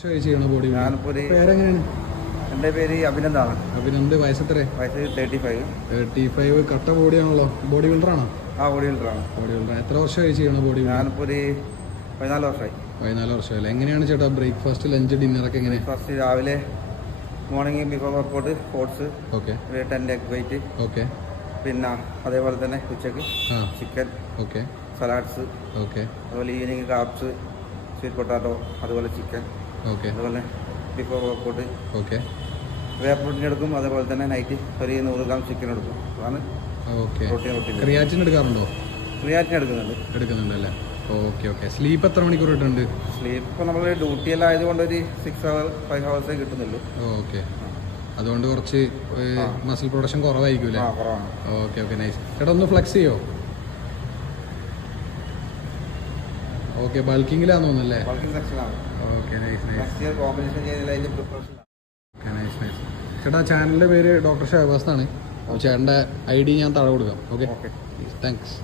ചെയ്യണ ബോഡി ഞാനിപ്പോൾ പേരെങ്ങനെയാണ്? എൻ്റെ പേര് അഭിനന്ദാണ്. അഭിനന്ദ്. വയസ്സെത്ര? വയസ്സ് 35. 35. കട്ട ബോഡിയാണല്ലോ. ബോഡി ബിൽഡറാണോ? ബോഡി ബിൽഡറാണ്. Body builder. എത്ര വർഷമായി ചെയ്യണ ബോഡി ബിൽഡർ? ഞാനിപ്പോൾ ഒരു 14 വർഷമായി. 14 വർഷമല്ലേ. എങ്ങനെയാണ് ചേട്ടാ ബ്രേക്ക്ഫാസ്റ്റ്, ലഞ്ച്, ഡിന്നറൊക്കെ എങ്ങനെ? ഫസ്റ്റ് രാവിലെ morning before workout oats, okay, 10 egg white, okay. പിന്നെ അതേപോലെ തന്നെ ഉച്ചക്ക് ചിക്കൻ, ഓക്കെ, സലാഡ്സ്, ഓക്കെ. അതുപോലെ ഈവനിങ് കാപ്സ്, സ്വീറ്റ് പൊട്ടാറ്റോ, അതുപോലെ ചിക്കൻ, ഓക്കെ. അതുപോലെ before workout okay. Whey protein എടുക്കും. അതേപോലെ തന്നെ നൈറ്റ് ഒരു 100 ഗ്രാം ചിക്കൻ എടുക്കും. അതാണ് പ്രോട്ടീൻ. ക്രിയാറ്റിൻ എടുക്കാറുണ്ടോ? ക്രിയാറ്റിൻ എടുക്കുന്നുണ്ടല്ലേ? Okay, okay. സ്ലീപ്പ് എത്ര മണിക്കൂർ കിട്ടുന്നുണ്ട്? സ്ലീപ്പ് ഇപ്പോൾ നമ്മൾ ഡ്യൂട്ടി എല്ലാം ആയതുകൊണ്ട് ഒരു 6 hours 5 hours കിട്ടുന്നുള്ളൂ. ഓക്കെ. അതുകൊണ്ട് കുറച്ച് മസിൽ പ്രൊഡക്ഷൻ കുറവായിരിക്കും അല്ലേ? കുറവാണ്. Okay, okay. നൈസ്. ചേട്ടാ ഒന്ന് ഫ്ലെക്സ് ചെയ്യോ? ഓക്കെ. ബൾക്കിങ്ങിലാന്ന് തോന്നുന്നല്ലേ? ബൾക്കിംഗ് സെക്ഷനാണ്. Okay, nice, nice. Next year competition ചെയ്തതിൽ അതിൻ്റെ പ്രിപ്പറേഷൻ. Okay, nice, nice. ചേട്ടാ ചാനലിൻ്റെ പേര് ഡോക്ടർ ഷഹബാസ് ആണ്. അപ്പോൾ ചേട്ടൻ്റെ ID ഞാൻ താഴെ കൊടുക്കാം. Okay, thanks.